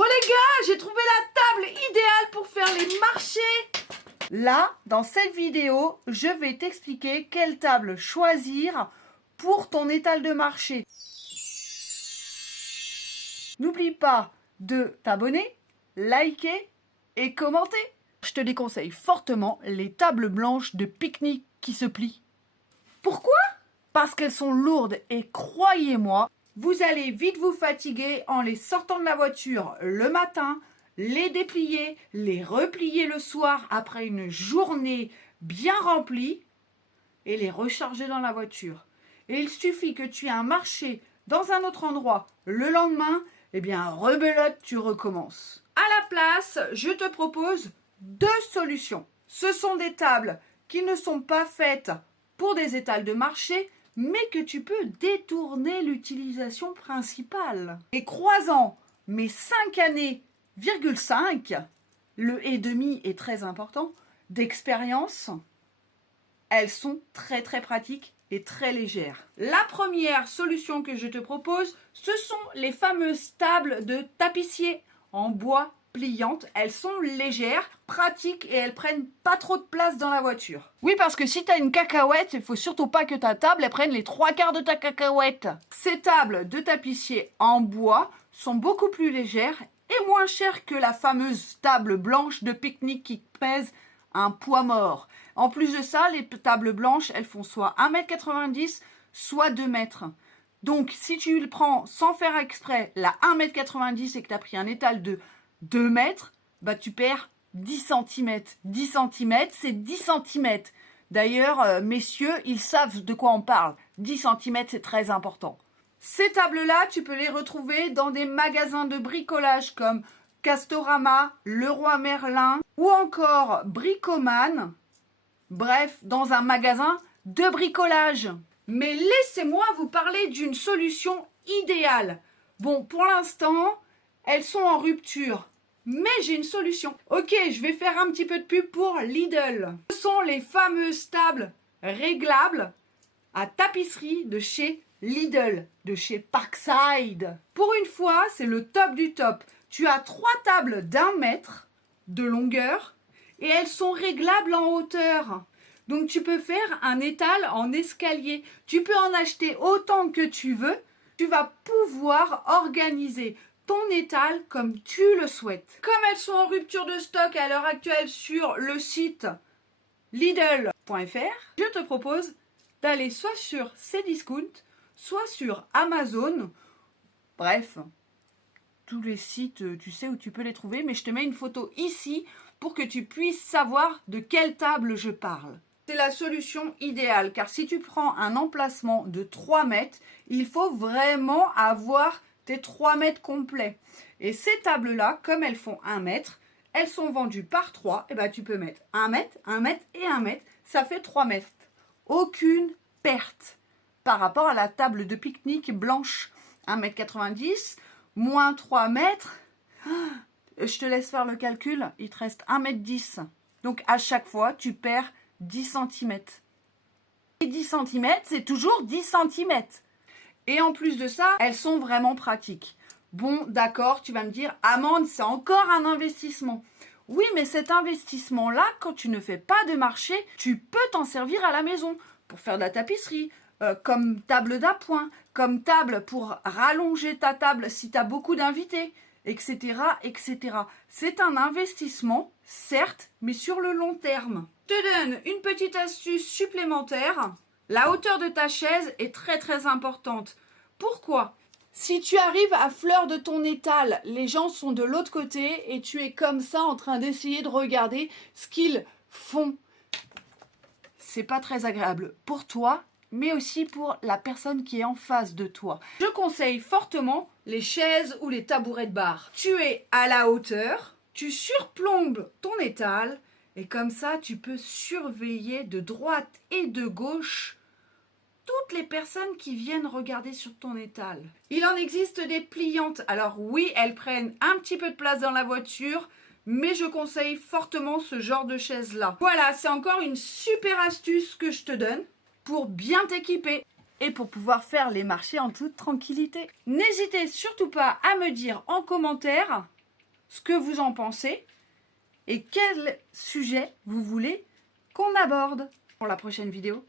Oh les gars, j'ai trouvé la table idéale pour faire les marchés. Là, dans cette vidéo, je vais t'expliquer quelle table choisir pour ton étal de marché. N'oublie pas de t'abonner, liker et commenter. Je te déconseille fortement les tables blanches de pique-nique qui se plient. Pourquoi? Parce qu'elles sont lourdes et croyez-moi, vous allez vite vous fatiguer en les sortant de la voiture le matin, les déplier, les replier le soir après une journée bien remplie et les recharger dans la voiture. Et il suffit que tu aies un marché dans un autre endroit le lendemain, eh bien rebelote, tu recommences. À la place, je te propose deux solutions. Ce sont des tables qui ne sont pas faites pour des étals de marché, mais que tu peux détourner l'utilisation principale. Et croisant mes 5 années,5, le et demi est très important, d'expérience, elles sont très très pratiques et très légères. La première solution que je te propose, ce sont les fameuses tables de tapissier en bois pliantes. Elles sont légères, pratiques et elles prennent pas trop de place dans la voiture. Oui, parce que si tu as une cacahuète, il faut surtout pas que ta table elle prenne les 3/4 de ta cacahuète. Ces tables de tapissier en bois sont beaucoup plus légères et moins chères que la fameuse table blanche de pique-nique qui pèse un poids mort. En plus de ça, les tables blanches, elles font soit 1,90 m, soit 2 mètres. Donc, si tu le prends sans faire exprès, la 1,90 m et que tu as pris un étal de 2 mètres, bah tu perds 10 cm. 10 cm, c'est 10 cm. D'ailleurs, messieurs, ils savent de quoi on parle. 10 cm, c'est très important. Ces tables-là, tu peux les retrouver dans des magasins de bricolage comme Castorama, Leroy Merlin ou encore Bricoman. Bref, dans un magasin de bricolage. Mais laissez-moi vous parler d'une solution idéale. Bon, pour l'instant, elles sont en rupture. Mais j'ai une solution. Ok, je vais faire un petit peu de pub pour Lidl. Ce sont les fameuses tables réglables à tapisserie de chez Lidl, de chez Parkside. Pour une fois, c'est le top du top. Tu as 3 tables d'1 mètre de longueur et elles sont réglables en hauteur. Donc tu peux faire un étal en escalier. Tu peux en acheter autant que tu veux. Tu vas pouvoir organiser ton étal comme tu le souhaites. Comme elles sont en rupture de stock à l'heure actuelle sur le site lidl.fr, je te propose d'aller soit sur Cdiscount, soit sur Amazon. Bref, tous les sites, tu sais où tu peux les trouver, mais je te mets une photo ici pour que tu puisses savoir de quelle table je parle. C'est la solution idéale, car si tu prends un emplacement de 3 mètres, il faut vraiment avoir tes 3 mètres complets. Et ces tables-là, comme elles font 1 mètre, elles sont vendues par 3, et ben tu peux mettre 1 mètre, 1 mètre et 1 mètre, ça fait 3 mètres. Aucune perte par rapport à la table de pique-nique blanche. 1,90 m, moins 3 mètres, je te laisse faire le calcul, il te reste 1,10 m. Donc à chaque fois, tu perds 10 cm. Et 10 cm, c'est toujours 10 cm. Et en plus de ça, elles sont vraiment pratiques. Bon, d'accord, tu vas me dire, Amande, c'est encore un investissement. Oui, mais cet investissement-là, quand tu ne fais pas de marché, tu peux t'en servir à la maison pour faire de la tapisserie, comme table d'appoint, comme table pour rallonger ta table si tu as beaucoup d'invités, etc., etc. C'est un investissement, certes, mais sur le long terme. Je te donne une petite astuce supplémentaire. La hauteur de ta chaise est très très importante. Pourquoi ? Si tu arrives à fleur de ton étal, les gens sont de l'autre côté et tu es comme ça en train d'essayer de regarder ce qu'ils font. C'est pas très agréable pour toi, mais aussi pour la personne qui est en face de toi. Je conseille fortement les chaises ou les tabourets de bar. Tu es à la hauteur, tu surplombes ton étal et comme ça tu peux surveiller de droite et de gauche toutes les personnes qui viennent regarder sur ton étal. Il en existe des pliantes. Alors oui, elles prennent un petit peu de place dans la voiture, mais je conseille fortement ce genre de chaise-là. Voilà, c'est encore une super astuce que je te donne pour bien t'équiper et pour pouvoir faire les marchés en toute tranquillité. N'hésitez surtout pas à me dire en commentaire ce que vous en pensez et quel sujet vous voulez qu'on aborde pour la prochaine vidéo.